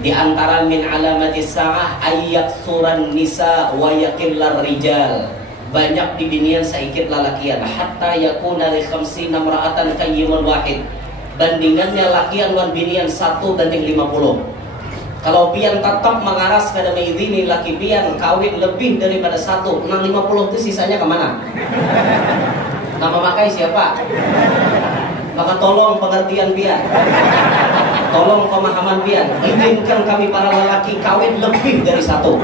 Di antara min alamatis sa'ah ayyaksuran nisa wa yaqillar rijal. Banyak di binian saikit lalakian hatta yakuna li khamsina imra'atan qayyimun wahid. Bandingannya lakian wan binian 1:50. Kalau pian tetap mengaras kada mengizini laki pian kawin lebih daripada 1, 50 itu sisanya kemana? Nama makai siapa? Maka tolong pengertian pian, tolong pemahaman pian. Izinkan kami para lelaki kawin lebih dari 1.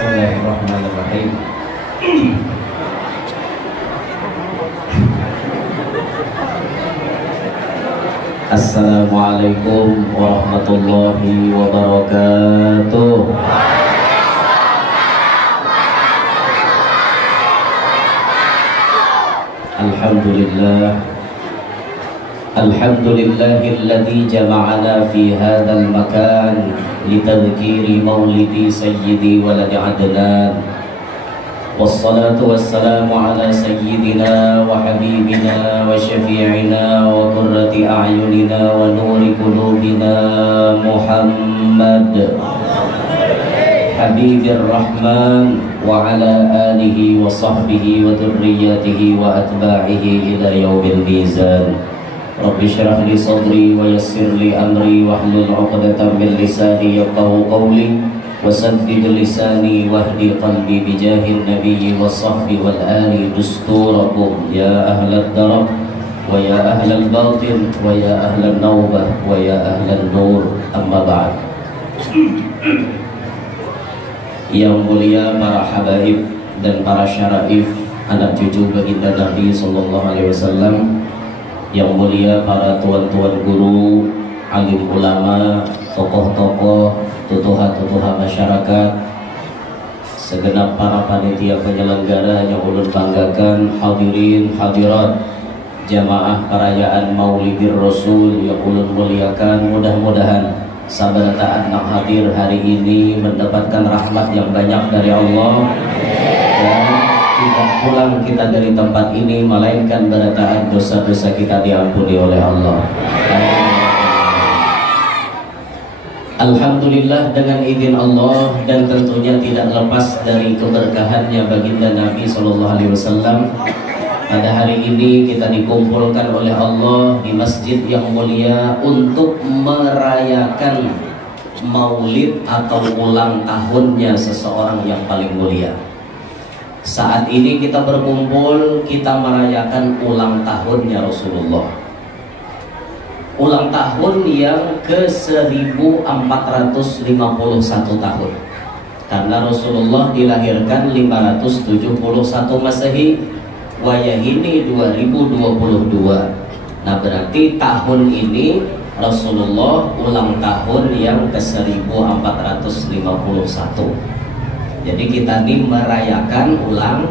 Bismillahirrahmanirrahim. Assalamualaikum warahmatullahi wabarakatuh. Alhamdulillahilladzi jama'ana fi hadzal makan litadhkiri maulidi sayyidi waladi adnan. Wassalatu wassalamu ala sayyidina wa habibina wa syafi'ina wa qurrati a'yunina wa nuri qulubina Muhammad Habibir Rahman wa ala alihi wa sahbihi wa dhurriyyatihi wa atba'ihi ila yaumil mizan. Rabbi syrah li sadri wa yassir li amri wahlul 'uqdatam min lisani yafqahu qawli wasaddid lisani wahdi qalbi bijahin nabiyyi was-sahbi wal ali dusturakum ya ahlad darab wa ya ahlal batin wa ya ahlan nawbah wa ya ahlan nur, amma ba'd. Yang mulia para habaib dan para syaraif, anak cucu baginda Nabi sallallahu alaihi wasallam, yang mulia para tuan-tuan guru, alim ulama, tokoh-tokoh, tutuha-tutuha masyarakat, segenap para panitia penyelenggara yang ulun banggakan, hadirin hadirat, jamaah perayaan Maulidir Rasul yang ulun muliakan. Mudah-mudahan sahabat yang hadir hari ini mendapatkan rahmat yang banyak dari Allah, dan tidak pulang kita dari tempat ini melainkan berataan dosa-dosa kita diampuni oleh Allah. Alhamdulillah, dengan izin Allah dan tentunya tidak lepas dari keberkahannya baginda Nabi Sallallahu Alaihi Wasallam, pada hari ini kita dikumpulkan oleh Allah di masjid yang mulia untuk merayakan maulid atau ulang tahunnya seseorang yang paling mulia. Saat ini kita berkumpul, kita merayakan ulang tahunnya Rasulullah. Ulang tahun yang ke-1451 tahun. Karena Rasulullah dilahirkan 571 Masehi, Wayahini 2022. Nah, berarti tahun ini Rasulullah ulang tahun yang ke-1451. Jadi kita ini merayakan ulang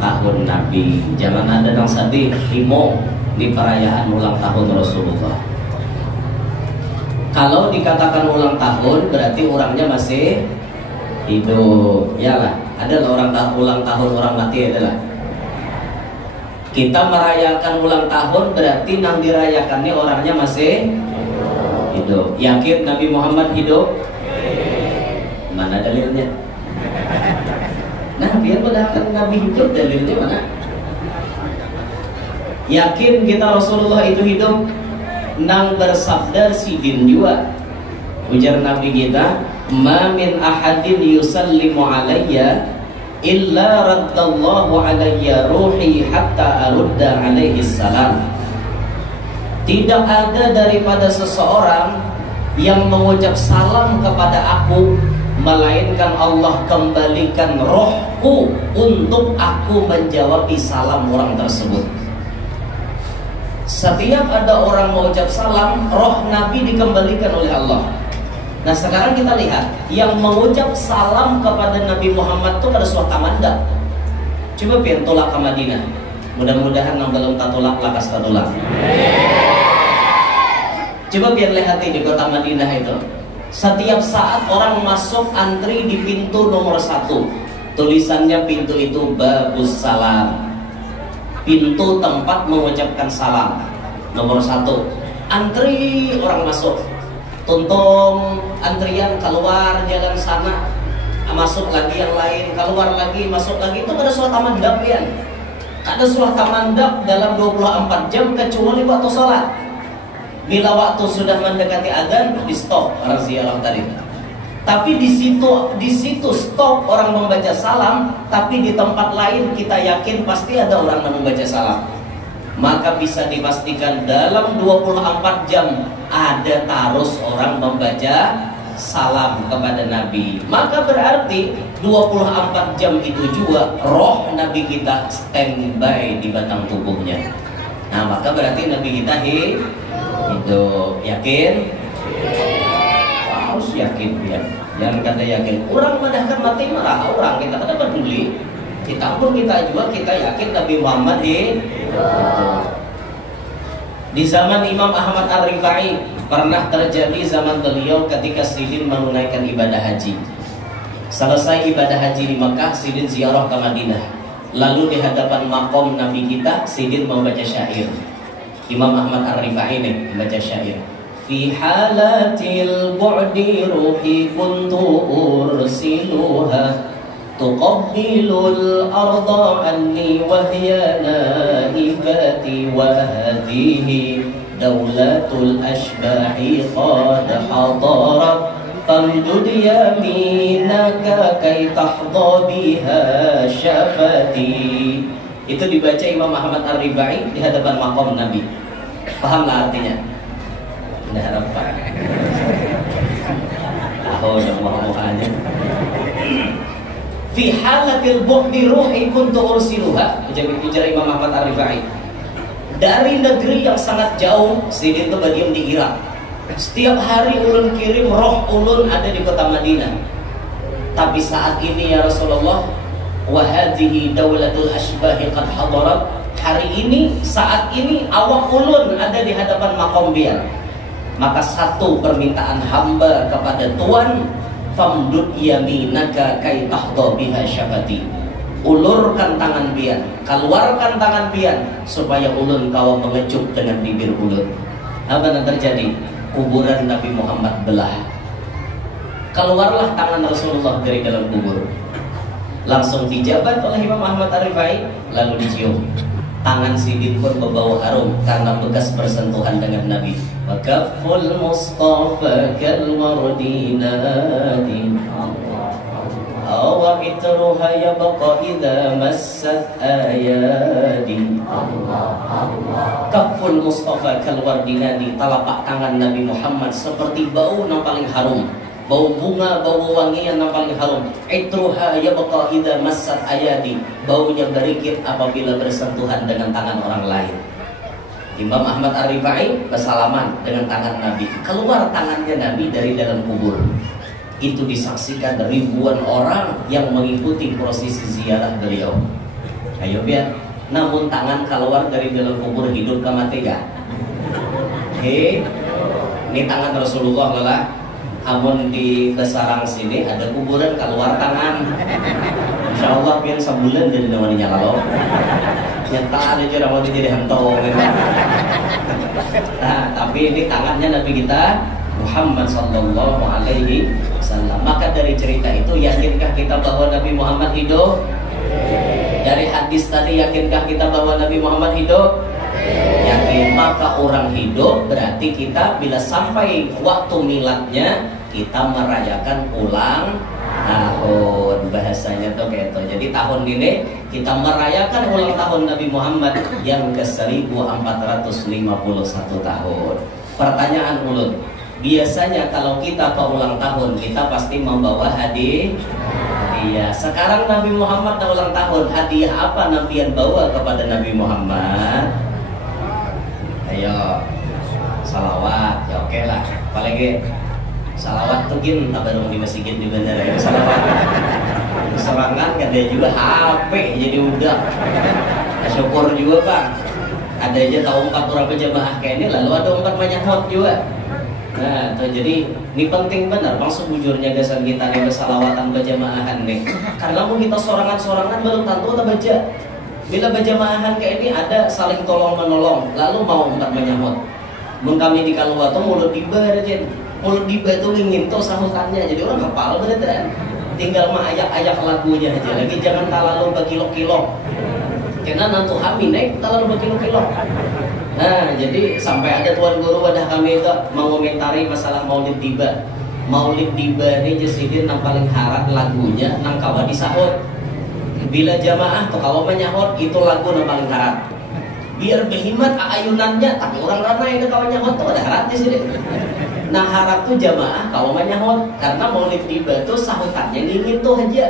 tahun Nabi. Jangan ada yang sedih, limo di perayaan ulang tahun Rasulullah. Kalau dikatakan ulang tahun berarti orangnya masih hidup. Yalah, adalah ulang tahun orang mati adalah. Kita merayakan ulang tahun berarti yang dirayakannya orangnya masih hidup. Yakin Nabi Muhammad hidup? Mana dalilnya? Nah, biar mengatakan Nabi hidup, dalilnya mana? Yakin kita Rasulullah itu hidup? Nang bersabda sidin juga. Ujar Nabi kita, "Ma min ahadin yusallimu alayya illa raddallahu alayya ruhi hatta arudda alaihi salam. Tidak ada daripada seseorang yang mengucap salam kepada aku melainkan Allah kembalikan rohku untuk aku menjawab salam orang tersebut. Setiap ada orang mengucap salam, roh Nabi dikembalikan oleh Allah. Nah sekarang kita lihat yang mengucap salam kepada Nabi Muhammad itu pada suatu mandat. Coba biar tolak ke Madinah. Mudah-mudahan yang belum tatulak lakas tatulak. Coba biar lihat di kota Madinah itu. Setiap saat orang masuk antri di pintu nomor 1. Tulisannya pintu itu babus salam, pintu tempat mengucapkan salam. Nomor 1. Antri orang masuk, tuntung antrian keluar jalan sana, masuk lagi yang lain, keluar lagi, masuk lagi. Itu ada suatu mandap ya. Ada suatu mandap dalam 24 jam kecuali waktu sholat. Bila waktu sudah mendekati adzan, di stop orang ziarah tadi. Tapi di situ stop orang membaca salam, tapi di tempat lain kita yakin pasti ada orang yang membaca salam. Maka bisa dipastikan dalam 24 jam ada terus orang membaca salam kepada Nabi. Maka berarti 24 jam itu juga roh Nabi kita standby di batang tubuhnya. Nah maka berarti Nabi kita itu yakin, harus yakin ya. Jangan kata yakin. Orang padahkan mati marah orang, kita kada peduli. Kita pun kita juga kita yakin Nabi Muhammad di zaman Imam Ahmad Ar-Rifai pernah terjadi zaman beliau ketika Sidin menunaikan ibadah haji. Selesai ibadah haji di Mekah, Sidin ziarah ke Madinah. Lalu di hadapan makom Nabi kita, Sidin membaca syair. Imam Ahmad Ar-Rifai ini membaca syair. Fi halatil bu'di ruhi kuntu ursiluha tuqabbilul arda anni wa hiya naibati wa hadhihi dawlatul ashbahi qad hadarat famdud yaminaka kay tahdha biha syafati. Itu dibaca Imam Ahmad Ar-Rifai di hadapan makom Nabi. Pahamlah artinya? Tidak harapan. Tahu dan muka-mukanya. Fi halatil bu'di ruhi kuntu ursiluha. Ujar Imam Ahmad Ar-Rifai. Dari negeri yang sangat jauh, Sidin itu berdiam di Irak. Setiap hari ulun kirim roh ulun ada di kota Madinah. Tapi saat ini ya Rasulullah, wa hadhihi dawlatul ashbahi qad hadarat. Hari ini, saat ini awak ulun ada di hadapan makom biar. Maka satu permintaan hamba kepada Tuhan, famdud yaminaka kay tahdha biha syafati. Ulurkan tangan biar, keluarkan tangan biar supaya ulun kau mengecup dengan bibir ulun. Apa yang terjadi? Kuburan Nabi Muhammad belah. Keluarlah tangan Rasulullah dari dalam kubur. Langsung dijabat oleh Imam Ahmad Ar-Rifai, lalu dicium. Tangan Sidin pun berbau harum karena bekas bersentuhan dengan Nabi. Wakaful Mustafa kal mardinati awa itruha yabqa idza massat ayadi. Kaful Mustafa kal mardinati, telapak tangan Nabi Muhammad seperti bau yang paling harum. Bau bunga, bau wangian yang paling harum. Itruha yabqa idza massat ayadi, baunya berikit apabila bersentuhan dengan tangan orang lain. Imam Ahmad Ar-Rifai bersalaman dengan tangan Nabi. Keluar tangannya Nabi dari dalam kubur. Itu disaksikan ribuan orang yang mengikuti prosesi ziarah beliau. Ayo biar. Namun tangan keluar dari dalam kubur hidup ke mati ya. Ini tangan Rasulullah lah. Amun di Besarang sini ada kuburan keluar tangan. Insya Allah pian sebulan dari namanya kalau nyata ada juga mau jadi hantu. Nah, tapi ini tangannya Nabi kita Muhammad Sallallahu Alaihi Wasallam. Maka dari cerita itu, yakinkah kita bahwa Nabi Muhammad hidup? Dari hadis tadi, yakinkah kita bahwa Nabi Muhammad hidup? Yakin. Maka orang hidup berarti kita bila sampai waktu miladnya kita merayakan ulang tahun bahasanya tuh kayak itu. Jadi tahun ini kita merayakan ulang tahun Nabi Muhammad yang ke-1451 tahun. Pertanyaan ulut, biasanya kalau kita ke ulang tahun kita pasti membawa hadiah. Sekarang Nabi Muhammad ulang tahun, hadiah apa Nabi yang bawa kepada Nabi Muhammad? Ayo, salawat, ya oke lah. Apalagi salawat tuh gin, baru di masjid juga dari salawat. Serangan ada juga HP jadi udah. Syukur juga bang. Ada aja tahu 4 orang berjamaah kayak ini, lalu ada 4 banyak hot juga. Nah, tuh, jadi ini penting benar bang sebujurnya gasan kita nih bersalawatan berjamaahan nih. Karena mau kita sorangan-sorangan belum tentu kita baca. Bila berjamaahan kayak ini ada saling tolong menolong, lalu mau 4 banyak hot. Kami di Kalua tuh mulut tiba aja. Mulut tiba itu nginto sahutannya, jadi orang kepala beneran. Tinggal mah ayak-ayak lagunya aja. Lagi jangan terlalu berkilo-kilo. Karena nanti kami naik terlalu berkilo-kilo. Nah, jadi sampai ada tuan guru wadah kami itu mengomentari masalah maulid tiba. Maulid tiba ini jesidin yang paling harat lagunya nang kawa disahut. Bila jamaah tuh kawa menyahut itu lagu yang paling harat. Biar behimat ayunannya, tapi orang ramai itu kawan nyahut tuh ada harat di sini. Nah harap tuh jamaah kawan menyahut karena maulid tiba tuh sahutannya ingin tuh aja.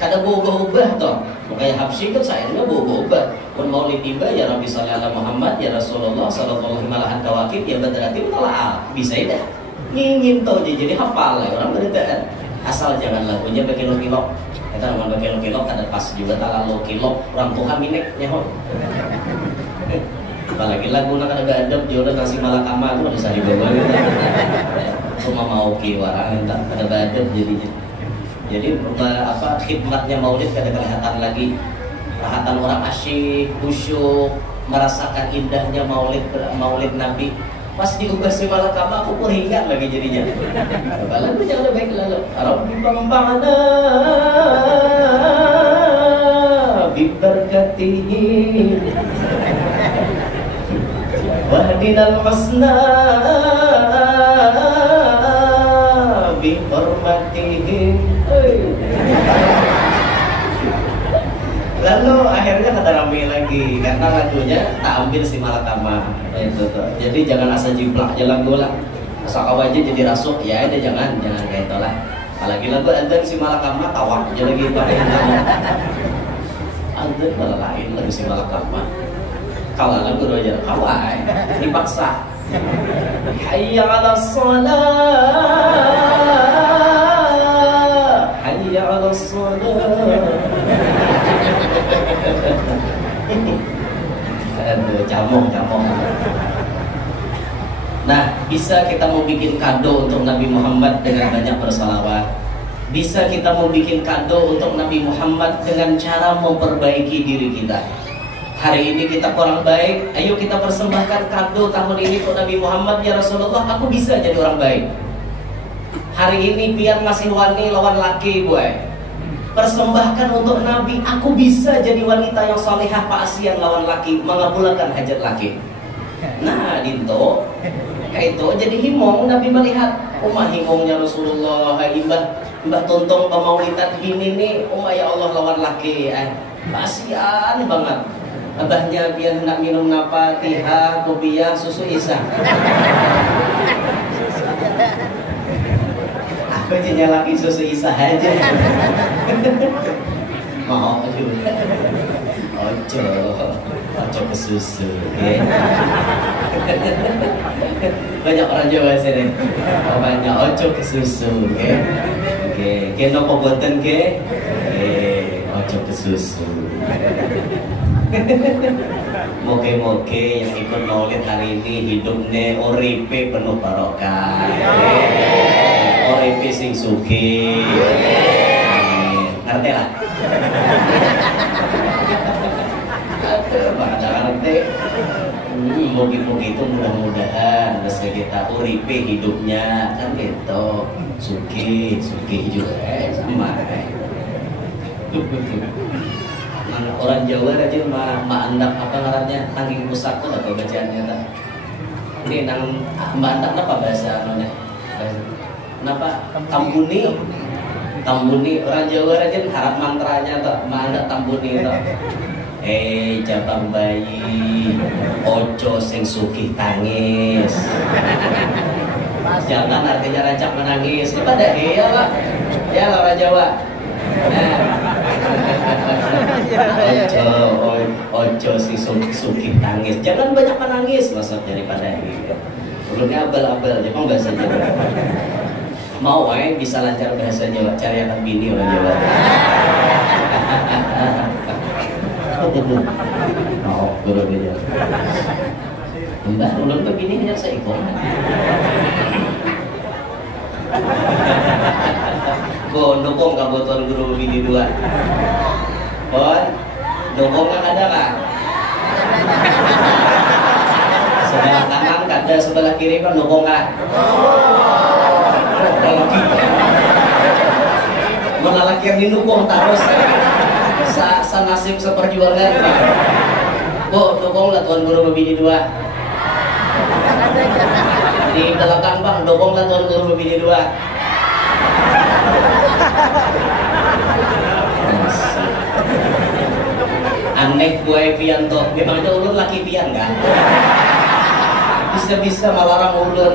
Kada ubah-ubah toh. Makanya Habsyi kan sayangnya ubah-ubah. Pun maulid tiba ya Rabbi salli ala Muhammad ya Rasulullah sallallahu alaihi kawakib ya badrati mutalaal. Bisa dah. Ingin tuh jadi hafal ya orang beritaan. Asal jangan lagunya berkilo-kilo. Kita ngomong berkilo-kilo kada pas juga terlalu kilo. Orang Tuhan minek nyahut. Apalagi lagu nak ada adab jodoh nasi malakama itu bisa dibawa gitu. Cuma mau kiwaran tak ada adab jadinya. Jadi apa khidmatnya maulid kada kelihatan lagi. Rahatan orang asyik, khusyuk, merasakan indahnya maulid Nabi. Pas diubah si malakama aku kuringat lagi jadinya. Lagunya udah baik lalu. Rabbi pembana biberkatihi wahdinal husna bihormatihi. Lalu akhirnya kata Rami lagi karena lagunya tak ambil si malakama itu tuh. Jadi jangan asal jiplak jalan golang asal kau aja jadi rasuk ya ada jangan kayak itu lah. Apalagi lagu adzan si malakama tawak aja lagi pakai adzan malah lain lagi si malakama. Kalau lagu aja kawai dipaksa. Hayya 'alas shalah, hayya 'alas shalah. Aduh, camong. Nah, bisa kita mau bikin kado untuk Nabi Muhammad dengan banyak bersalawat. Bisa kita mau bikin kado untuk Nabi Muhammad dengan cara memperbaiki diri kita. Hari ini kita kurang baik, ayo kita persembahkan kado tahun ini untuk Nabi Muhammad. Ya Rasulullah, aku bisa jadi orang baik. Hari ini biar masih wani lawan laki boy. Persembahkan untuk Nabi, aku bisa jadi wanita yang salihah paasian lawan laki, mengabulkan hajat laki. Nah, dinto kayak itu jadi himong. Nabi melihat himongnya Rasulullah, mbah tontong pemaulitan bini nih, ya Allah lawan laki, paasian banget. Abahnya biar hendak minum napa, tiha, kopiah, susu isa. Aku aja lagi susu isa aja. Mau juga. Ojo ke susu. Okay? Banyak orang Jawa sini. Banyak ojo ke susu. Oke. Kena pembuatan ke? Ojo ke susu. Moke-moke yang ikut maulid hari ini hidupnya uripe penuh barokah. Uripe sing sugih. Ngerti lah. Ada ngerti. Mogi-mogi itu mudah-mudahan bisa kita uripe hidupnya kan gitu. Sugih juga sama. Orang Jawa aja andak apa ngarannya tangking pusat tuh atau bacaannya tak. Ini andak apa bahasa namanya? Kenapa? Tambuni orang Jawa aja harap mantranya tuh mana tambuni tuh. Jabang bayi, ojo sing sugih tangis. Jangan artinya rancak menangis. Ini pada ya lah. Ya lah orang Jawa. Nah. Ojo si sugih tangis. Jangan banyak menangis maksud daripada ini. Ulunnya abal-abal, Jepang bahasa Jawa. Mau bisa lancar bahasa Jawa, cari anak bini orang Jawa. Mau guru beda. Mbak, ulun ke bini hanya seikon. Bon, dukung kabutuan guru bini dua. Bon, dukung nggak ada kak? Sebelah kanan ada, sebelah kiri kan dukung kak? Mana laki yang didukung terus nasib seperjuangan Pak. Bu, dukung lah Tuan Guru Bini dua. Di belakang Bang, dukung lah Tuan Guru Bini dua. Aneh gue pianto, memang itu ulun laki pian kan? Bisa-bisa malarang ulun.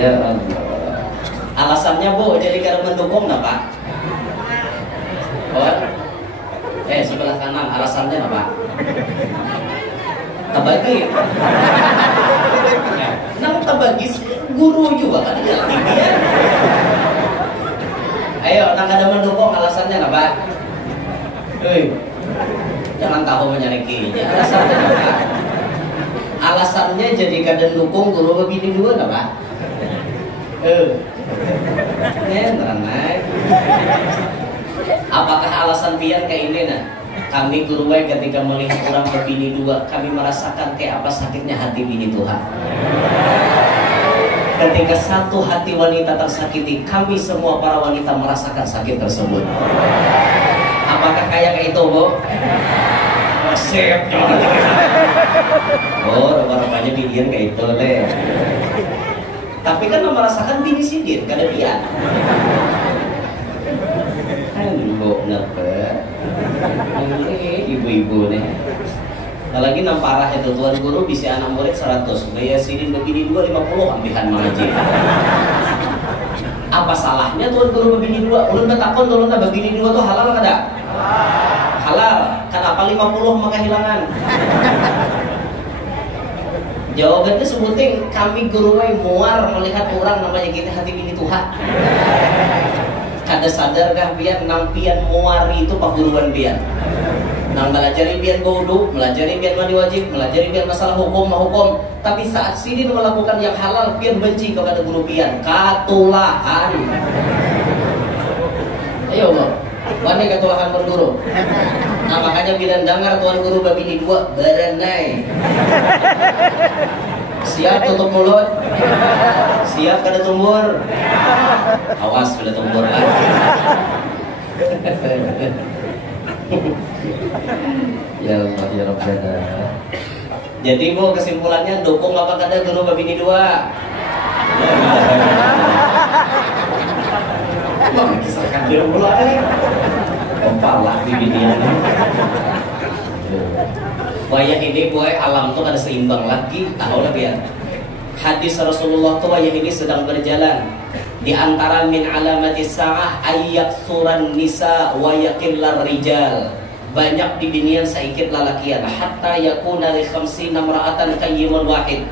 Ya Allah. Alasannya Bu, jadi karena mendukung nggak Pak? Oh, sebelah kanan, alasannya apa? Tabagi. Nang tabagi guru juga kan dia lagi dia. Ayo, nang ada mendukung alasannya apa? Jangan tahu menyarikinya. Alasannya apa? Alasannya jadi kadang dukung guru begini dua nggak Pak? Apakah alasan pian kayak ini nah? Kami guru ketika melihat orang berbini dua, kami merasakan kayak apa sakitnya hati bini Tuhan. Ketika satu hati wanita tersakiti, kami semua para wanita merasakan sakit tersebut. Apakah kayak itu Bu? Sip. Oh, rupanya binian kayak itu deh. Tapi kan merasakan bini sindir, kada pian. Aduh, kenapa? Ibu-ibu nih. Nah lagi parah itu Tuan Guru bisa anak murid 100, bayar sidin begini 250 ambihan mengaji. Apa salahnya Tuan Guru begini 2? Ulun betakon ulun tak begini 2 tuh halal kada? Halal. Kenapa 50 maka hilangan? Jawabannya sebuting kami guru muar melihat orang namanya kita hati bini Tuhan. Kada sadarkah biar nang pian muari itu paguruan biar. Nang melajari biar bodoh, melajari biar mandi wajib, melajari biar masalah hukum. Tapi saat sini melakukan yang halal, pian benci kepada guru pian. Katulahan. Ayo Allah, wani katulahan berguru. Nah makanya bila dengar Tuan Guru babini 2 berenai. Siap tutup mulut. Siap kada tumbur. Awas bila tumbur kan. Ya Allah ya Rabbana. Jadi Bu kesimpulannya dukung apa kada Guru babini 2? Mau kisahkan dia mulai. Kepala di binian. Wayah ini boy alam tuh ada seimbang lagi, tahu lah ya. Hadis Rasulullah tuh wayah ini sedang berjalan. Di antara min alamatis sa'ah ayyak suran nisa wa yaqillar rijal. Banyak di binian saikit lalakian hatta yakuna li 50 imra'atan qayyimun wahid.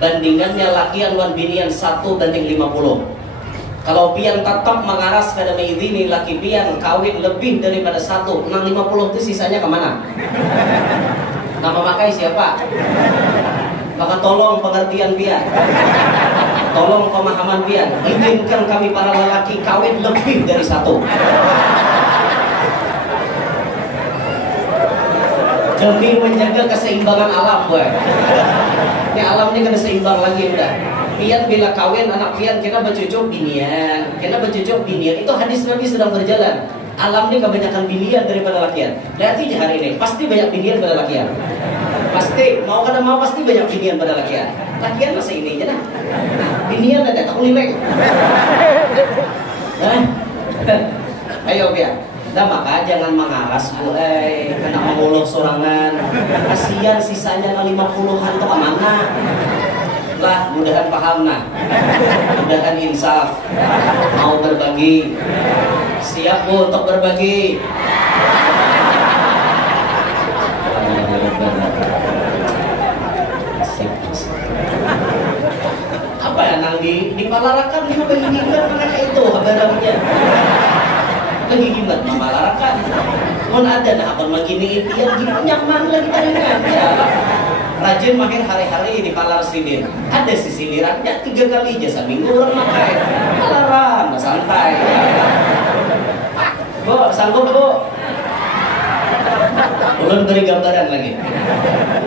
Bandingannya lakian wan binian 1:50. Kalau pian tetap mengaras pada mengizini laki pian kawin lebih daripada 1, 50 itu sisanya kemana? Nama makai siapa? Maka tolong pengertian pian, tolong pemahaman pian. Izinkan kami para lelaki kawin lebih dari 1. Demi menjaga keseimbangan alam, boy. Ini alamnya kena seimbang lagi udah. Pian bila kawin anak pian kita bercucuk binian, kita bercucuk binian. Itu hadis Nabi sedang berjalan. Alam ini kebanyakan binian daripada lakian. Berarti hari ini pasti banyak binian pada lakian. Pasti mau kada mau pasti banyak binian pada lakian. Lakian masa ini aja dah. Binian ada tak liwek. Ayo biar. Nah maka jangan mengaras bu, kena mengulur sorangan. Kasihan sisanya 50-an tuh kemana? Lah, mudahan paham nah, mudahan insaf, mau berbagi, siap bu untuk berbagi. Apa ya nang di palarakan di penginginan mereka itu habarannya. Penginginan palarakan. Mun ada nah apa begini dia nyaman lagi taringan ya. Rajin makin hari-hari di palar sidin. Ada sisilirannya 3 kali aja seminggu orang makai. Palaran santai. Bu, sanggup bu? Ulun beri gambaran lagi.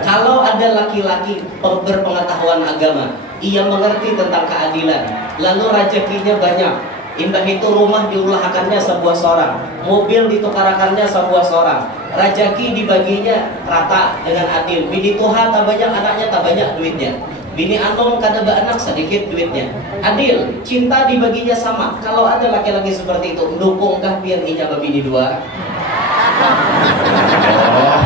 Kalau ada laki-laki berpengetahuan agama, ia mengerti tentang keadilan, lalu rezekinya banyak. Imbah itu rumah diulahakannya sebuah seorang, mobil ditukarakannya sebuah seorang, rezeki dibaginya rata dengan adil. Bini Tuhan tak banyak anaknya, tak banyak duitnya. Bini anom kada anak sedikit duitnya. Adil, cinta dibaginya sama. Kalau ada laki-laki seperti itu, dukungkah biar ijabah bini dua? Oh.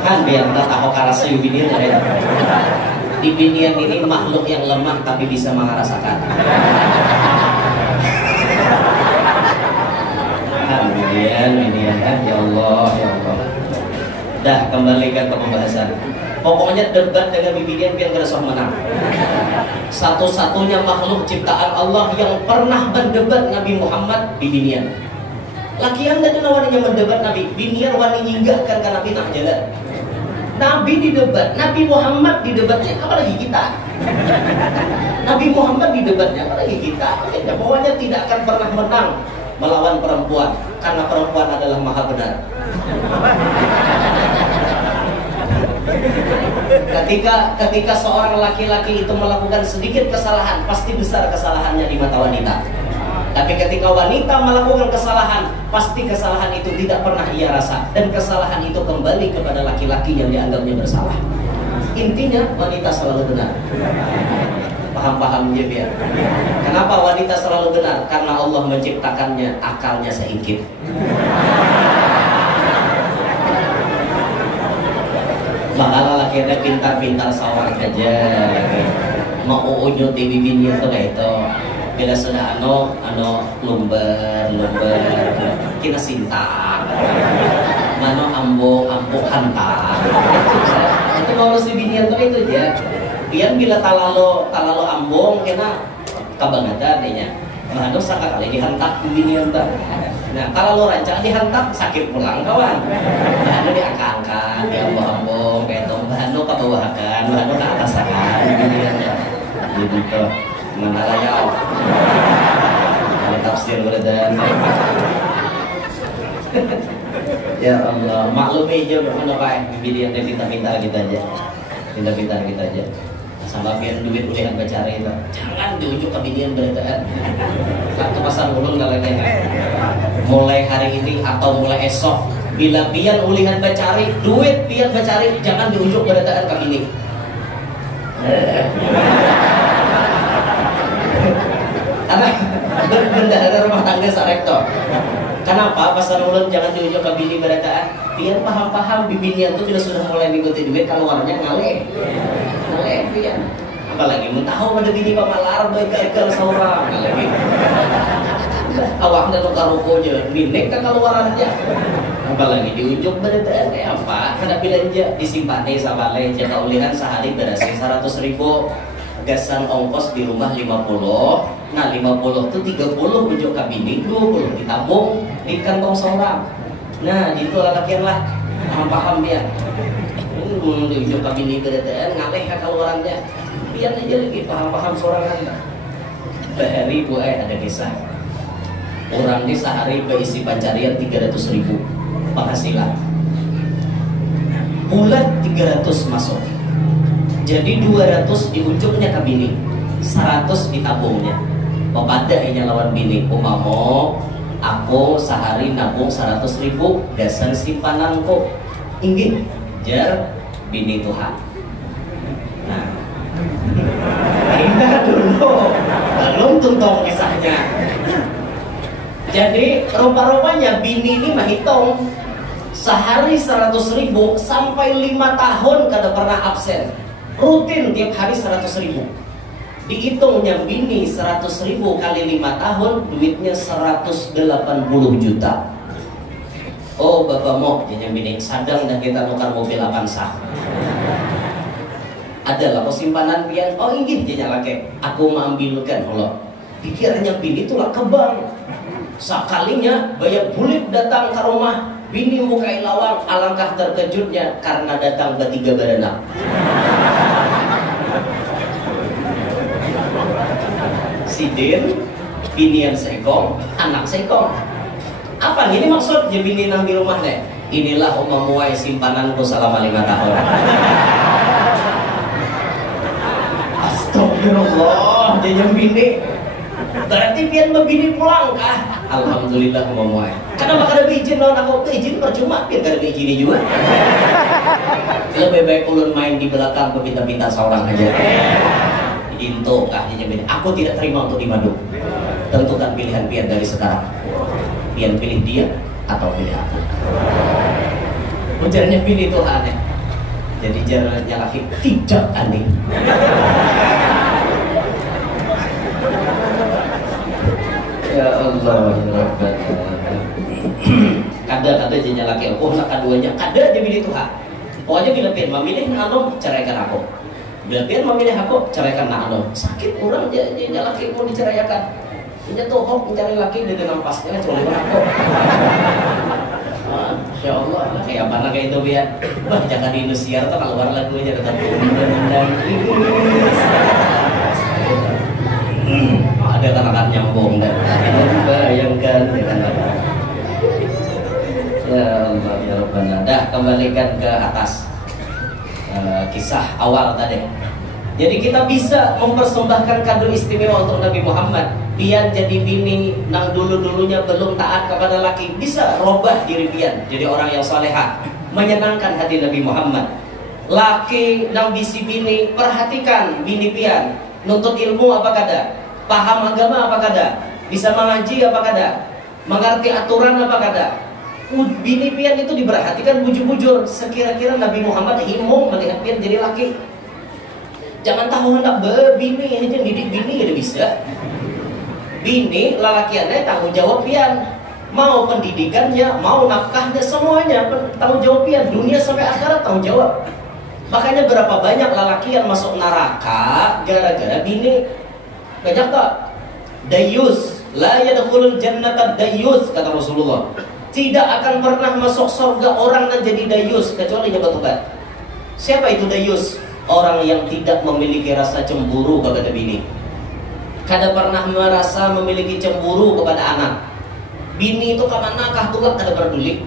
Kan biar tak tahu karasa bini ya. Di binian ini makhluk yang lemah tapi bisa merasakan. Binian kan ya Allah ya Allah. Dah kembalikan ke pembahasan. Pokoknya debat dengan binian biar berasa menang. Satu-satunya makhluk ciptaan Allah yang pernah berdebat Nabi Muhammad di binian. Lakian tadi nawarinya mendebat Nabi, binian wani nyinggahkan ke Nabi nak jalan. Nabi didebat, Nabi Muhammad didebatnya, apalagi kita. Nabi Muhammad didebatnya, apalagi kita. Ya, pokoknya tidak akan pernah menang melawan perempuan, karena perempuan adalah maha benar. Ketika seorang laki-laki itu melakukan sedikit kesalahan, pasti besar kesalahannya di mata wanita. Tapi ketika wanita melakukan kesalahan, pasti kesalahan itu tidak pernah ia rasa. Dan kesalahan itu kembali kepada laki-laki yang dianggapnya bersalah. Intinya wanita selalu benar. Paham-paham dia biar. Kenapa wanita selalu benar? Karena Allah menciptakannya akalnya sedikit. Makanya laki-laki pintar-pintar sawar aja. Mau unyut di bibirnya tuh kayak itu. Bila sudah lumber kita sintak mano ambo hantar itu kalau si binian tuh itu aja pian bila talalo ambong kena kabangatan dehnya mano saka kali dihantak binian tuh. Nah kalau lo rancang dihantak sakit pulang kawan. Mano diangkat-angkat diambong beto mano kabawakan mano ke atas akan binian gitu. Mana layau ada tafsir berdan. Ya Allah, maklum aja bagaimana Pak, bibir yang pintar-pintar kita aja. Pintar-pintar kita aja. Sama biar duit ulihan bacari itu. Jangan diujuk ke binian berataan. Satu pasar ulun kalau kayaknya. Mulai hari ini atau mulai esok, bila pian ulihan bacari, duit pian bacari, jangan diujuk berataan ke bini. Karena bendahara rumah tangga sarektor. Kenapa pasar ulun jangan diujuk ke bini berataan? Biar paham-paham bibinian tuh bila sudah mulai mengikuti duit keluarnya ngaleh pian. Apalagi mun tahu pada bini pamalar baik gagal seorang lagi. Awaknya tuh karuko aja, binek ke keluarannya. Apalagi diujuk berataan kayak apa? Kada belanja disimpani sama lain jaka ulihan sehari berasi 100.000. Gasan ongkos di rumah 50. Nah 50 itu 30 ujuk ke bini, 20 ditabung di kantong seorang. Nah gitu lah lakian lah. Paham dia. Ujuk ke bini berataan ngaleh ke keluarannya. Biar aja lagi paham seorang anda. Bahari bu ada kisah. Orang di sehari berisi pencarian 300.000 penghasilan. Bulan 300 masuk. Jadi 200 di ujungnya ke bini, 100 ditabungnya. Pepadainya lawan bini, umamo aku sehari nabung 100.000 dasar simpananku. Inggih jar bini Tuhan. Nah dulu, belum tuntung kisahnya. Jadi rupa-rupanya bini ini mah hitung sehari 100.000 sampai 5 tahun kada pernah absen. Rutin tiap hari 100.000. Dihitungnya bini 100.000 kali 5 tahun, duitnya 180 juta. Oh bapak mau jadinya bini sadang dan kita nukar mobil Avanza. Adalah simpanan pian. Oh ini jadinya laki. Aku mau ambilkan Allah. Pikirannya bini itulah kebang. Sekalinya banyak bulik datang ke rumah, bini mukai lawang, alangkah terkejutnya karena datang bertiga beranak. Sidin, bini yang seekong, anak seekong. Apa ini maksudnya bini nang di rumah deh? Inilah muai simpananku selama 5 tahun. Astagfirullah, jajang bini. Berarti pian membini pulang kah? Alhamdulillah muai. Kenapa kada izin lawan aku? Izin percuma, pian kada izin juga. Lebih baik ulun main di belakang berpinta-pinta seorang aja. Itu kah jajang bini. Aku tidak terima untuk dimadu. Tentukan pilihan pian dari sekarang. Pian pilih dia atau pilih aku. Ujarnya pilih Tuhan ya. Jadi jalannya laki tidak aneh. Ya Allah, ya Rabbana. Kada jadinya laki aku nak kaduanya, kada aja pilih Tuhan. Pokoknya bila pian memilih anom, ceraikan aku. Bila pian memilih aku, ceraikan anom. Sakit orang jadinya laki mau diceraikan. Ini tuh hok mencari laki dengan nampasnya cuma aku. Masya Allah, kayak apa nak kayak itu biar. Wah jangan di Indonesia tuh keluar lagunya tetap ada kan nyambung dan bayangkan ya Allah ya Rabbana. Dah kembalikan ke atas kisah awal tadi. Jadi kita bisa mempersembahkan kado istimewa untuk Nabi Muhammad. Pian jadi bini nang dulu-dulunya belum taat kepada laki, bisa robah diri pian jadi orang yang salehah, menyenangkan hati Nabi Muhammad. Laki nang bisi bini, perhatikan bini pian, nuntut ilmu apa kada, paham agama apa kada, bisa mengaji apa kada, mengerti aturan apa kada. Bini pian itu diperhatikan bujur-bujur. Sekira-kira Nabi Muhammad himung melihat pian jadi laki. Jangan tahu hendak bini aja didik bini ada bisa. Bini lalakiannya tanggung jawab pian. Mau pendidikannya, mau nafkahnya, semuanya tanggung jawab pian. Dunia sampai akhirat tanggung jawab. Makanya berapa banyak lelaki yang masuk neraka gara-gara bini. Banyak tak? Dayus, la yadkhulul jannata dayus, kata Rasulullah. Tidak akan pernah masuk surga orang yang jadi dayus kecuali jabat Tuhan. Siapa itu dayus? Orang yang tidak memiliki rasa cemburu kepada bini. Kada pernah merasa memiliki cemburu kepada anak. Bini itu karena nakah tulak kada peduli.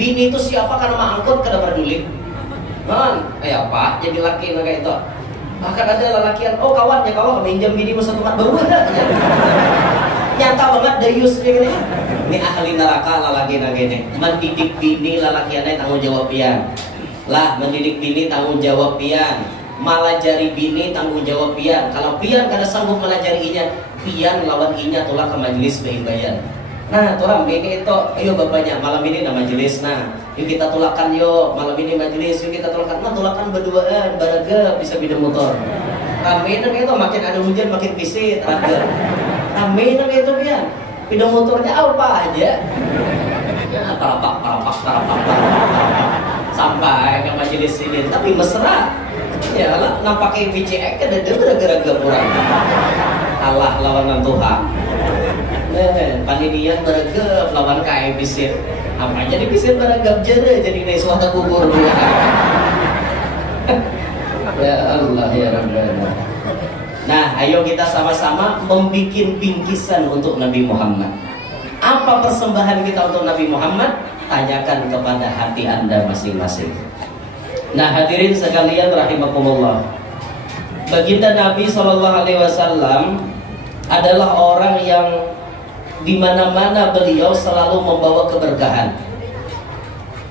Bini itu siapa karena mangkut kada peduli. Kayak apa? Jadi laki kayak itu. Bahkan ada lelakian, oh kawannya kawan minjam bini masa tempat baru ada. Nyata banget dayus ini. Ini ahli neraka lelaki ini. Mendidik bini lelakiannya tanggung jawab pian. Lah mendidik bini tanggung jawab pian. Malajari bini tanggung jawab pian. Kalau pian kada sanggup melajarinya, pian lawan inya tulah ke majelis bayan. Nah, tulang bini itu, ayo bapaknya malam ini nama majelis. Nah, yuk kita tulakan yuk malam ini majelis. Yuk kita tulakan. Nah, tulakan berduaan, baraga bisa bida motor. Rame nang itu makin ada hujan makin pisit, raga. Rame nang itu pian. Bida motornya apa aja? Ya, parapak. Sampai ke majelis ini, tapi mesra. Ya lah, nampaknya VCX ada gara-gara kurang. Allah lawan Tuhan. Paninian beragam lawan KM pisir. Apa jadi pisir beragam jere jadi naik suatu kubur. Ya Allah ya Rabbana. Nah, ayo kita sama-sama membikin bingkisan untuk Nabi Muhammad. Apa persembahan kita untuk Nabi Muhammad? Tanyakan kepada hati Anda masing-masing. Nah, hadirin sekalian rahimakumullah. Baginda Nabi SAW adalah orang yang di mana-mana beliau selalu membawa keberkahan.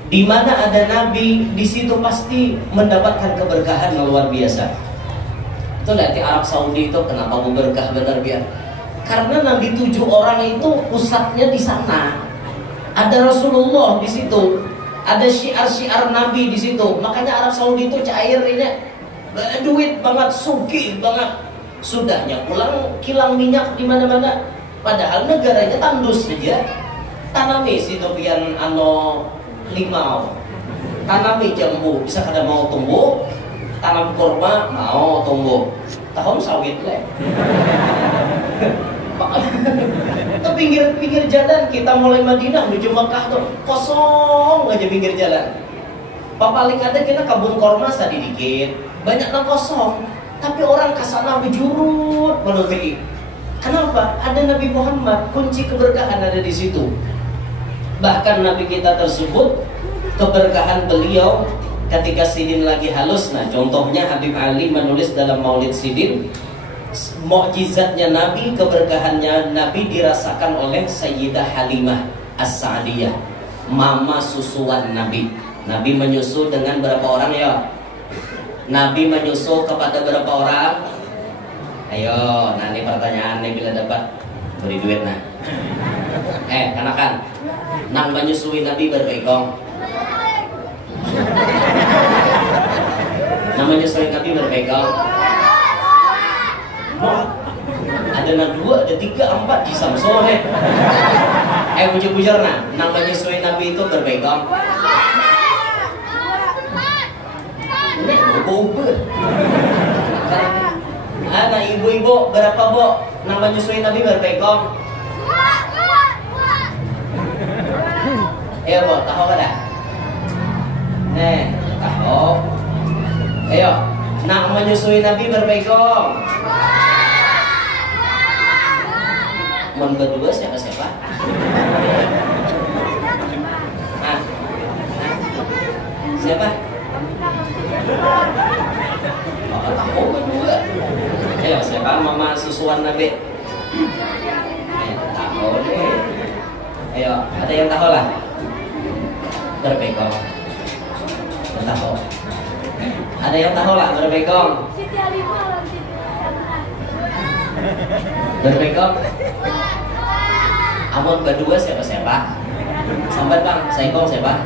Di mana ada Nabi, di situ pasti mendapatkan keberkahan yang luar biasa. Itu lihat di Arab Saudi itu kenapa berkah benar biar. Karena Nabi 7 orang itu pusatnya di sana. Ada Rasulullah di situ. Ada syiar-syiar Nabi di situ. Makanya Arab Saudi itu cairnya duit banget, sugih banget. Sudahnya pulang kilang minyak di mana-mana. Padahal negaranya tandus saja. Tanami situ pian ano limau. Tanami jambu bisa kada mau tumbuh. Tanam kurma mau tumbuh. Tahun sawit leh. Itu pinggir jalan kita mulai Madinah menuju Mekah tuh kosong aja pinggir jalan. Paling ada kita kebun korma sedikit, banyak yang kosong. Tapi orang kesana berjurut menutupi. Kenapa? Ada Nabi Muhammad, kunci keberkahan ada di situ. Bahkan Nabi kita tersebut keberkahan beliau ketika Sidin lagi halus. Nah, contohnya Habib Ali menulis dalam Maulid Sidin, mukjizatnya Nabi, keberkahannya Nabi dirasakan oleh Sayyidah Halimah As-Sa'diyah, mama susuan Nabi. Nabi menyusu dengan berapa orang ya? Nabi menyusu kepada berapa orang? Ayo, nah ini pertanyaannya bila dapat beri duit nah. Kanakan, nang menyusui Nabi berpegong. Nang menyusui Nabi berpegong. Ada nang 2, ada 3, 4 di samsore. Bujur-bujur nang menyusui Nabi itu berpegang. Ini bobo. Anak ibu-ibu berapa bu nang menyusui Nabi berpegang? Ayo bu, tahu kada? Tahu. Ayo, nang menyusui Nabi berpegang. Mon berdua siapa-siapa? Siapa? Tahu berdua. Ayo, siapa mama susuan Nabi? Tahu deh. Ayo, ada yang tahu lah? Berpegang. Tahu. Ada yang tahu lah berpegang? Berpegang. Amun berdua siapa-siapa? Sambat bang, saikong siapa?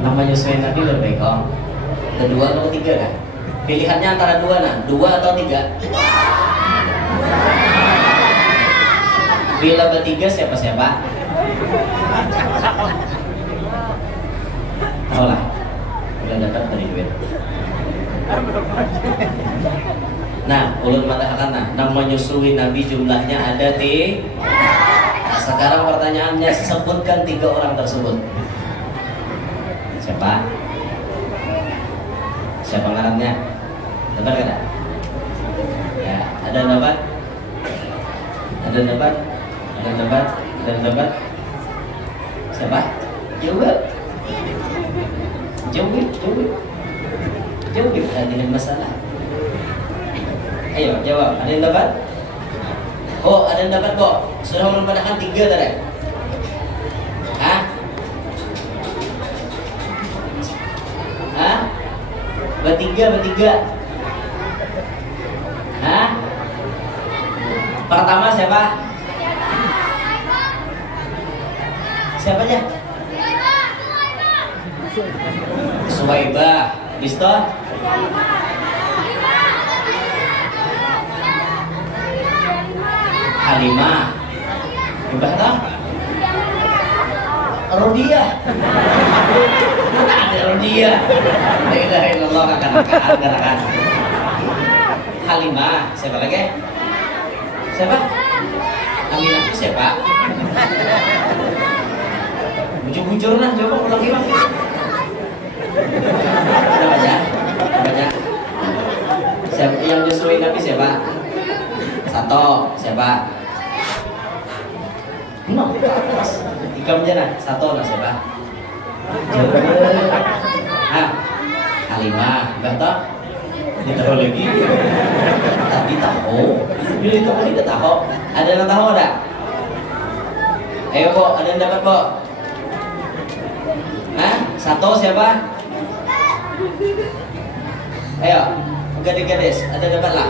Nama Yusuf Nabi berpegang. Kedua atau ketiga kan? Pilihannya antara 2 nah, 2 atau 3? Bila bertiga siapa-siapa? Tahu lah. Udah dapat dari duit. Nah, ulun mengatakan nang menyusui Nabi jumlahnya ada 3. Nah, sekarang pertanyaannya, sebutkan 3 orang tersebut. Siapa? Siapa ngarannya? Dapat kada? Ya, ada dapat? Ada dapat? Ada dapat? Ada dapat? Siapa? Jawab. Jawab dengan masalah. Ayo jawab. Ada yang dapat? Oh, ada yang dapat kok. Sudah menemukan 3 tadi. Bertiga. Pertama siapa? Siapa aja? Suwaibah. Bisto? Halimah. Ibah toh? Rodia. Ada Rodia. La ilaha illallah akan. Halimah. Siapa lagi? Siapa? Aminah itu siapa? Bujur-bujur nah, coba ulangi bang. Banyak. Siapa yang nyusuin Nabi siapa? Satu. Siapa? No. Ikam aja nah. Satu nah siapa? Halimah. Enggak tahu. Ditaruh lagi. Tadi tahu. Bila itu tadi tidak tahu. Ada yang tahu ada? Ayo kok, ada yang dapat kok? Satu siapa? Ayo, gadis-gadis, ada debat lah.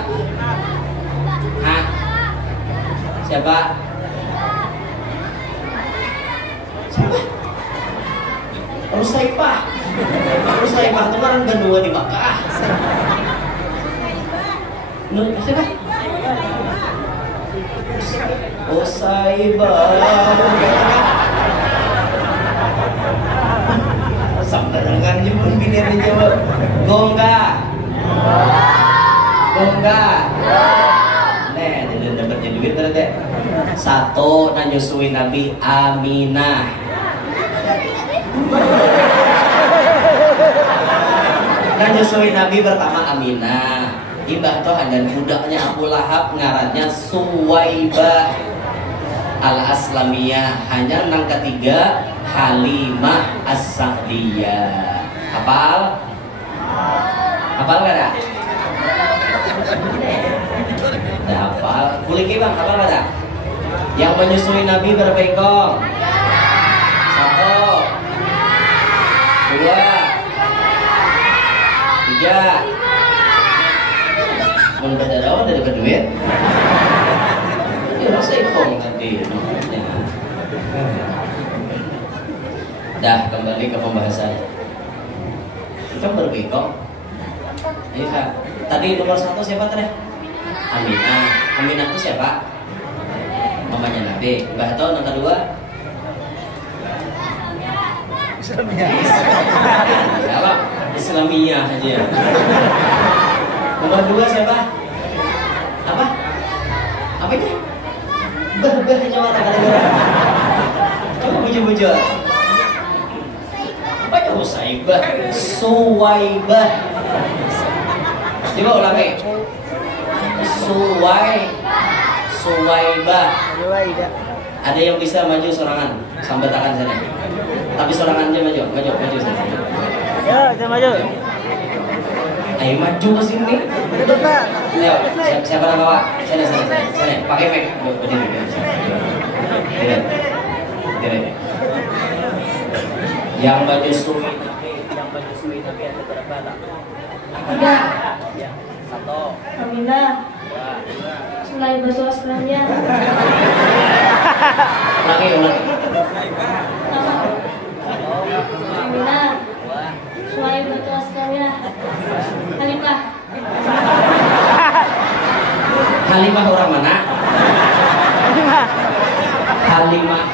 Hah? Siapa? Siapa? Rusaibah. Rusaibah itu kan benua di Makkah. Siapa? Rusaibah. Sembarangan nyebut binian jawab. Gongga. Gongga. Nih, jadi dapatnya duit berarti. Satu nanyusui Nabi Aminah. Nanyusui Nabi pertama Aminah. Ibah toh hanya budaknya Abu Lahab ngarannya Suwaibah Al-Aslamiyah. Hanya nang ketiga Halimah As-Sa'diyah. Hafal? Hafal gak ada? Ada hafal? Kuliki bang, hafal gak ada? Yang menyusui Nabi berapa ekor? Satu, dua, tiga. Mau berdarah dari berduit? Ya rasa ikong nanti. Dah kembali ke pembahasan. Kita berbekong. Iya. Tadi nomor 1 siapa tadi? Aminah. Aminah itu siapa? Mamanya Nabi. Mbah tahu nomor 2? Islamiyah. Apa? Islamiyah aja. Nomor 2 siapa? Apa? Apa ini? Bah nyawa gara-gara. Coba bujuk-bujuk. Apa ya Husaibah? Suwaibah. Coba ulangi. Suwaibah. Ada yang bisa maju sorangan? Sampai tangan sana. Tapi sorangan aja maju sana. Ya, saya maju. Ayo maju ke sini. Ayo, siapa nama Pak? Sana. Pakai mic. Berdiri. Yang baju suwi Nabi ada berapa tak? 3. Ya, 1. Aminah. 2. Selain batu aslamnya. Ulangi. Aminah. Selain batu aslamnya. Halimah orang mana? Halimah.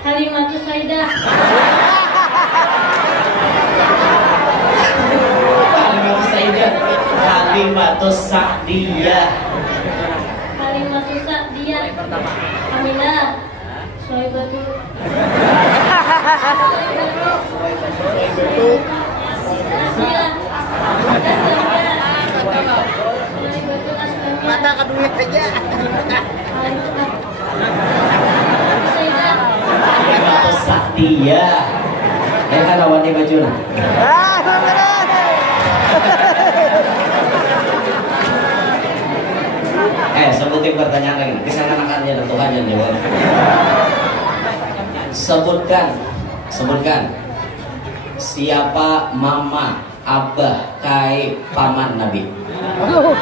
Halimatus Saidah. Halimatus Saidah. Halimatus Sa'diyah. Halimatus Sa'diyah. Aminah. Suwaibatu. Mata ke duit aja. Halimatus Sa'diyah. Kan lawan di baju nah. Sebutin pertanyaan lagi. Kesana-anakannya dan Tuhan yang jawab. Sebutkan siapa mama, abah, kai, paman Nabi. Ayo.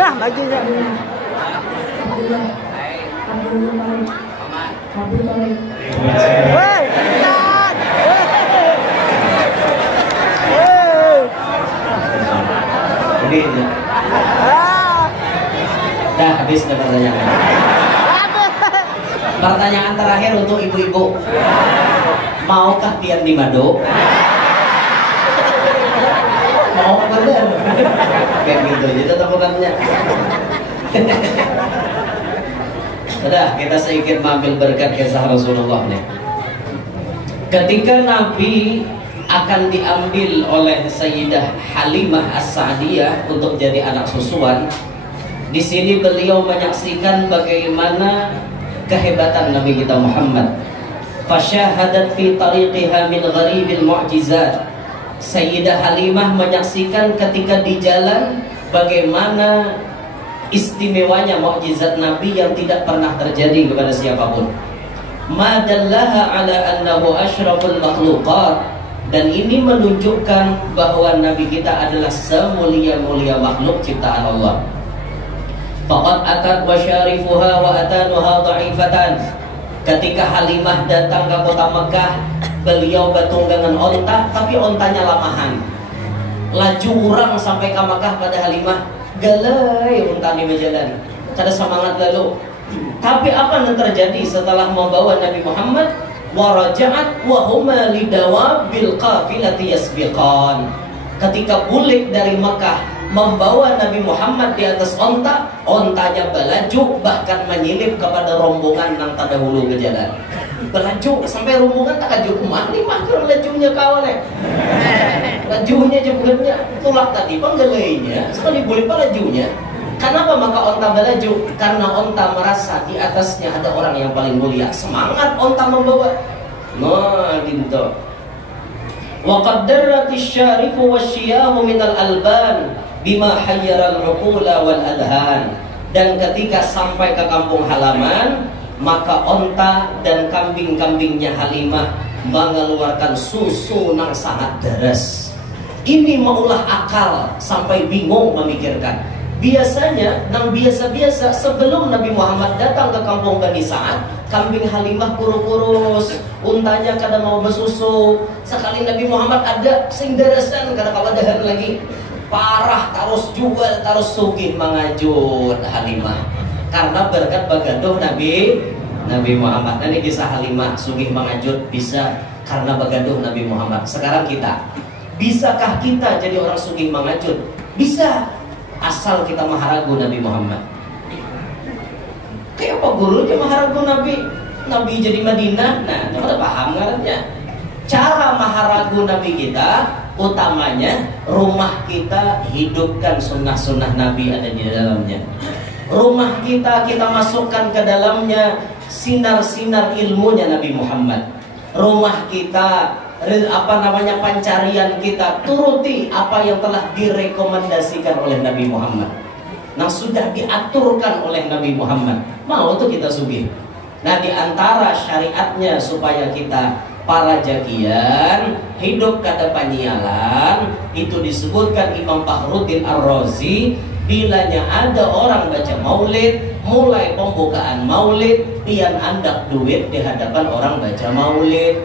Nah, maju saya. Woi, Ini. Dah habis pertanyaan. Pertanyaan terakhir untuk ibu-ibu. Maukah Tian di Mado? Mau bener? Kayak gitu aja tetap bukannya. Sudah, kita sedikit mengambil berkat kisah Rasulullah nih. Ketika Nabi akan diambil oleh Sayyidah Halimah As-Sa'diyah untuk jadi anak susuan, di sini beliau menyaksikan bagaimana kehebatan Nabi kita Muhammad. fasyahadat fi tariqiha min gharibil mu'jizat. Sayyidah Halimah menyaksikan ketika di jalan bagaimana istimewanya mukjizat Nabi yang tidak pernah terjadi kepada siapapun. Madallaha ala annahu asyraful makhluqat, dan ini menunjukkan bahwa Nabi kita adalah semulia-mulia makhluk ciptaan Allah. Faqad atat wa syarifuha wa atanuha dha'ifatan. Ketika Halimah datang ke kota Mekah, beliau bertunggangan onta, tapi ontanya lamahan. Laju orang sampai ke Mekah pada Halimah, galai unta di berjalan, kada semangat lalu. Tapi apa yang terjadi setelah membawa Nabi Muhammad? Waraja'at wa huma lidawabil qafilati yasbiqan. Ketika bulik dari Mekah membawa Nabi Muhammad di atas onta, ontanya belaju bahkan menyilip kepada rombongan yang terdahulu ke jalan. Belaju sampai rombongan tak kaju kumah, lima kurang lajunya kawan lajunya jebulnya tulak tadi penggelainya sekali boleh pak lajunya. Kenapa maka onta belaju? Karena onta merasa di atasnya ada orang yang paling mulia, semangat onta membawa. Nah gitu. Wa qaddaratis syarifu wasyiyahu minal alban bima hayyaral uqula wal adhan. Dan ketika sampai ke kampung halaman, maka onta dan kambing-kambingnya Halimah mengeluarkan susu yang sangat deras. Ini maulah akal sampai bingung memikirkan. Biasanya nang biasa-biasa sebelum Nabi Muhammad datang ke kampung Bani Sa'ad, kambing Halimah kurus-kurus, untanya kada mau bersusu. Sekali Nabi Muhammad ada sing derasan kada kawadahan lagi. Parah terus jual terus sugih mengajut Halimah. Karena berkat bagaduh Nabi Muhammad. Ini kisah Halimah sugih mengajut bisa karena bagaduh Nabi Muhammad. Sekarang kita, bisakah kita jadi orang sugih mengajut? Bisa, asal kita maharagu Nabi Muhammad. Kayak apa gurunya maharagu Nabi jadi Madinah? Nah, kita udah paham ngarannya. Cara maharagu Nabi kita, utamanya rumah kita hidupkan sunnah-sunnah Nabi ada di dalamnya. Rumah kita masukkan ke dalamnya sinar-sinar ilmunya Nabi Muhammad. Rumah kita pencarian kita turuti apa yang telah direkomendasikan oleh Nabi Muhammad, yang sudah diaturkan oleh Nabi Muhammad. Mau tuh kita sugih. Nah, di antara syariatnya supaya kita para jagian hidup kata panyialan, itu disebutkan Imam Fakhruddin Ar-Razi, bilanya ada orang baca maulid, mulai pembukaan maulid, pian andak duit di hadapan orang baca maulid.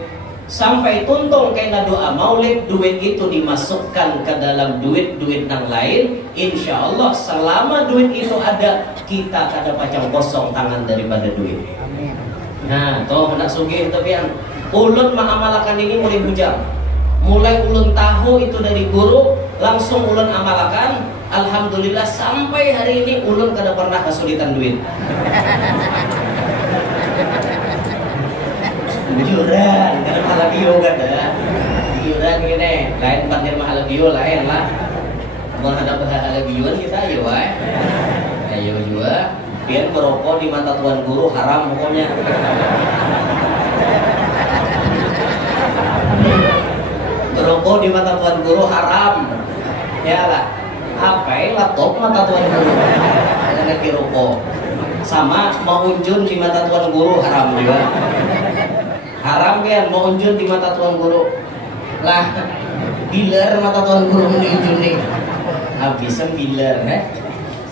Sampai tuntung kena doa maulid, duit itu dimasukkan ke dalam duit-duit yang lain. Insya Allah selama duit itu ada, kita kada pacang kosong tangan daripada duit. Nah, toh hendak sugih tapi yang ulun mengamalkan ini mulai bujang. Mulai ulun tahu itu dari guru, langsung ulun amalkan. Alhamdulillah sampai hari ini ulun kada pernah kesulitan duit. Yuran, kada mahala bio kada. Yuran gini, lain pandir mahala bio lain lah. Mau ada mahala bioan kita ayo wae. Ayo juga. Biar merokok di mata tuan guru haram pokoknya. Merokok di mata tuan guru haram. Ya lah. Apa laptop mata tuan guru? Lagi rokok. Sama mau unjun di mata tuan guru haram juga. Haram kan mau unjun di mata tuan guru. Lah, bilar mata tuan guru menunjun nih. Habisan bilar,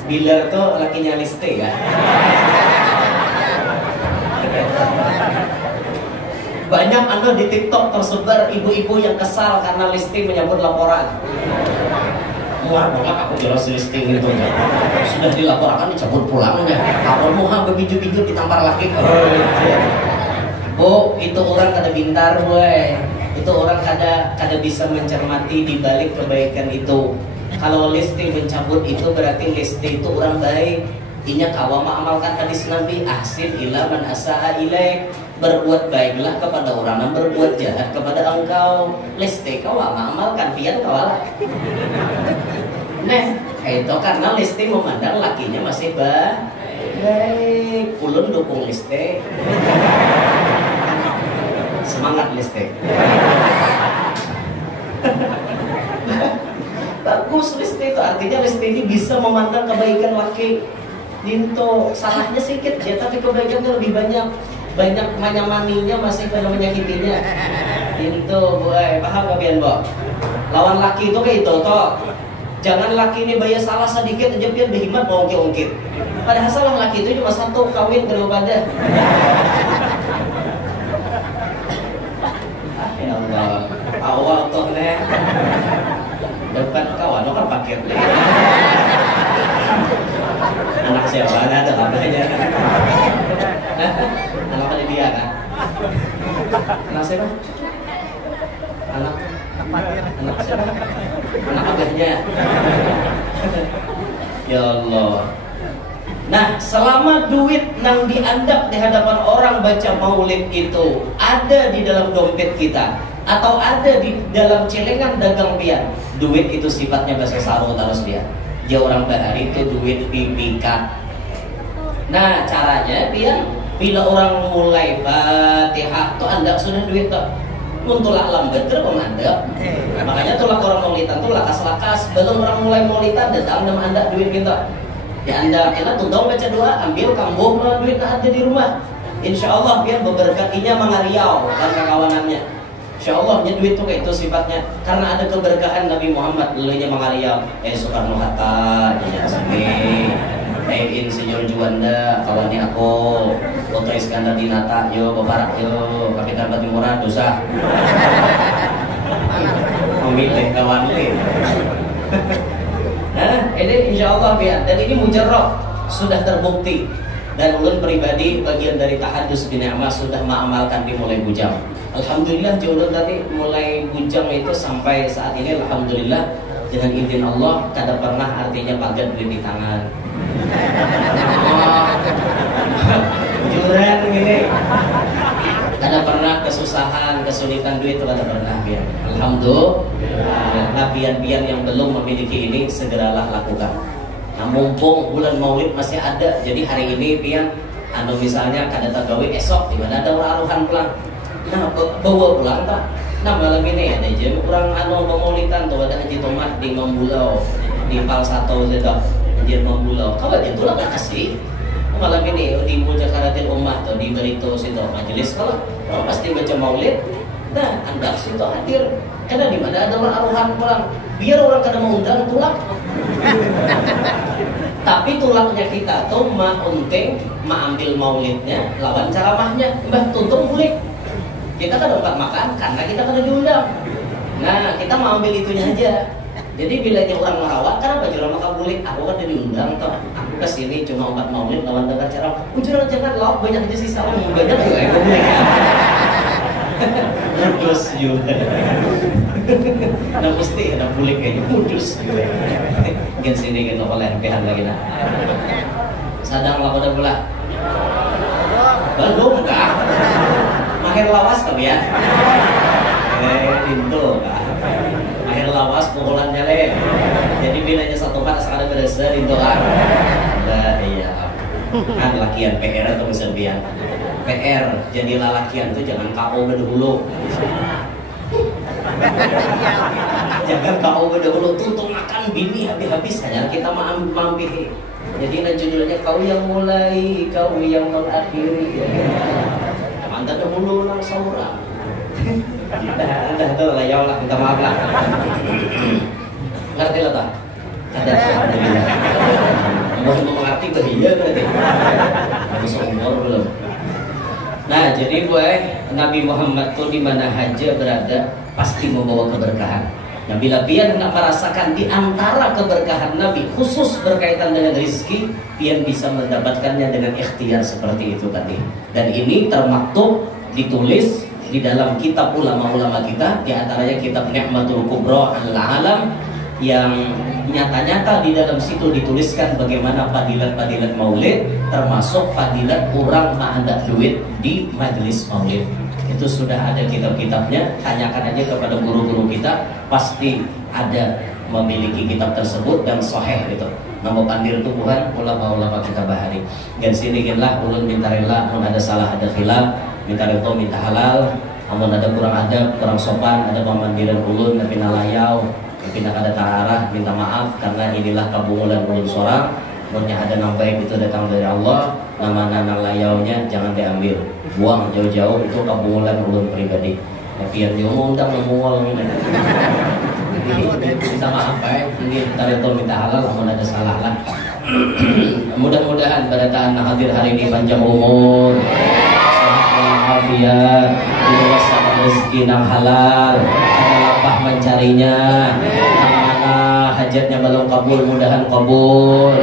Bilar tuh lakinya Liste ya. Banyak di TikTok tersebar ibu-ibu yang kesal karena listing menyambut laporan. Muar banget aku jelas listing itu. Sudah dilaporkan dicabut pulangnya. Lapor muha berbiju-biju ditampar lagi. Bu, itu orang kada pintar, boy. Itu orang kada bisa mencermati di balik kebaikan itu. Kalau listing mencabut itu berarti listing itu orang baik. Inya kawa mengamalkan hadis Nabi, ahsin ila man asa'a ilaik. Berbuat baiklah kepada orang yang berbuat jahat kepada engkau. Listing kawa mengamalkan pian kawalah. Nah, itu karena listing memandang lakinya masih baik. Ulun dukung listing. Semangat listrik. Bagus listrik itu, artinya listrik ini bisa memandang kebaikan laki. Dinto salahnya sedikit ya, tapi kebaikannya lebih banyak. Banyak manyamaninya masih pada menyakitinya. Dinto, boy, paham gak pian, Bo? Lawan laki itu kayak itu toh. Jangan laki ini bayar salah sedikit aja pian berhimat mau ongkit. Padahal salah laki itu cuma satu, kawin kedua pada. Ya Allah, awal toh nih. Depan kawan, kan pakai anak siapa? Ada apa aja? Anak ada dia kan? Anak siapa? Anak siapa? Anak agaknya. Ya Allah. Nah, selama duit nang diandap di hadapan orang baca maulid itu ada di dalam dompet kita atau ada di dalam celengan dagang pian, duit itu sifatnya bahasa sarung terus dia. Dia orang bahari itu duit pipikat. Nah, caranya pian, bila orang mulai Fatihah tuh anda sudah duit tuh. Muntulak lambat terus mengandap. Makanya tulak orang maulitan tuh lakas-lakas. Belum orang mulai maulitan datang nama anda duit gitu. Ya anda kena tuntang baca doa, ambil kambung duit ada di rumah. Insya Allah biar berberkatinya mengariau dan kawanannya. Insya Allah duit tuh kayak itu sifatnya. Karena ada keberkahan Nabi Muhammad dulunya mengariau. Soekarno Hatta, Jaya Sini, Insinyur Juanda, kawannya aku, Foto Iskandar Dinata, yo Bapak yo, Kapitan Pati Murad, dosa. Memilih kawan lain. Nah, ini insya Allah biar. Dan ini mujarrab sudah terbukti. Dan ulun pribadi bagian dari tahadus bin ni'mah sudah mengamalkan dimulai bujang. Alhamdulillah ulun tadi mulai bujang itu sampai saat ini alhamdulillah dengan izin Allah kada pernah artinya pagat duit di tangan. Juran gini. Kada pernah kesusahan, kesulitan duit itu kada pernah biar. Alhamdulillah. Nah, pian-pian yang belum memiliki ini segeralah lakukan. Nah, mumpung bulan Maulid masih ada, jadi hari ini pian anu misalnya kada tagawi esok di mana ada aruhan pulang. Nah, bawa pulang tak. Nah, malam ini ada aja kurang anu pemaulidan tuh ada Haji Tomat di Mambulau, di Palsato sudah Haji Mambulau. Kau aja tuh lah kasih. Malam ini di Mujakaratil Ummah tuh di Barito situ majelis kalau orang pasti baca Maulid. Nah, anda situ hadir. Karena di mana ada aruhan pulang. Biar orang kada mau undang tulak. Tapi tulaknya kita tuh unting ambil maulidnya lawan ceramahnya. Mbah tuntung boleh. Kita kan dapat makan karena kita kada diundang. Nah, kita mau ambil itunya aja. Jadi bilanya orang merawat kenapa ceramah kamu boleh? Aku kan diundang toh. Aku kesini cuma 4 maulid lawan dengar ceramah. Ujuran jangan lauk banyak aja sisa orang banyak juga aku boleh. Mudus juga. Nah mesti ada bulik kayaknya mudus juga. Gen sini gen oleh pihak lagi nak. Sadang lah pada pula. Belum kah? Mahir lawas kami ya. Pintu kah? Mahir lawas pukulan jale. Jadi bilanya satu part sekarang berasa pintu kan. Nah iya. Kan lakian PR atau misalnya PR jadi lalakian tuh jangan KO dahulu. Jangan KO dahulu, tuntung makan bini habis-habis hanya kita mampir. Jadi judulnya kau yang mulai, kau yang mengakhiri. Mantap dahulu lang saura. Dah tuh lah ya Allah minta maaf lah. Ngerti lah tak? Ada. Mau mengerti bahaya berarti. Harus umur belum. Nah, jadi Nabi Muhammad tuh di mana aja berada pasti membawa keberkahan. Nah, bila pian hendak merasakan di antara keberkahan Nabi khusus berkaitan dengan rezeki, pian bisa mendapatkannya dengan ikhtiar seperti itu tadi. Dan ini termaktub ditulis di dalam kitab ulama-ulama kita, di antaranya kitab Ni'matul Kubra Al-Alam yang nyata-nyata di dalam situ dituliskan bagaimana fadilat-fadilat maulid, termasuk fadilat orang mengandap duit di majelis maulid. Itu sudah ada kitab-kitabnya, tanyakan aja kepada guru-guru kita, pasti ada memiliki kitab tersebut dan sahih gitu. Nama pandir tubuhan ulama-ulama kita bahari. Dan sini lah ulun minta rela, mun ada salah ada khilaf, minta rela minta halal. Amun ada kurang adab, kurang sopan, ada pemandiran ulun, tapi nalayau, tapi nak ada tarah, minta maaf karena inilah kabungulan ulun sorang. Munnya ada nang baik itu datang dari Allah, nama nang layaunya jangan diambil, buang jauh-jauh, itu kabungulan ulun pribadi. Tapi yang diumumkan memungol ini. Minta maaf ini tareto minta halal, amun ada salah lah. Mudah-mudahan pada tahan hadir hari ini panjang umur, walafiat, diberikan rezeki yang halal, ada lapah mencarinya, yang mana hajatnya belum kabul, mudahan kabul,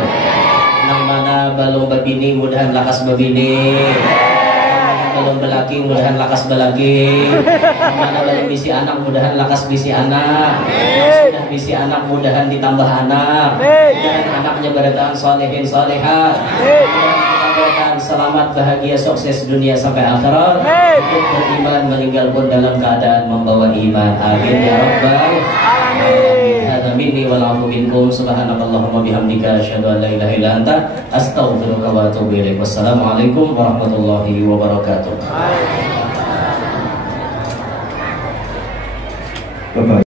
yang mana belum babini, mudahan lakas babini, belum belaki, mudahan lakas belaki, yang mana belum bisi anak, mudahan lakas bisi anak, sudah bisi anak, mudahan ditambah anak, dan anaknya berataan solehin solehat, selamat, bahagia, sukses dunia sampai akhirat. Untuk beriman meninggal pun dalam keadaan membawa iman. Amin ya rabbal alamin. Hada minni wa la'afu minkum. Subhanakallahumma bihamdika asyhadu an la ilaha illa anta astaghfiruka wa atubu ilaik. Wassalamualaikum warahmatullahi wabarakatuh.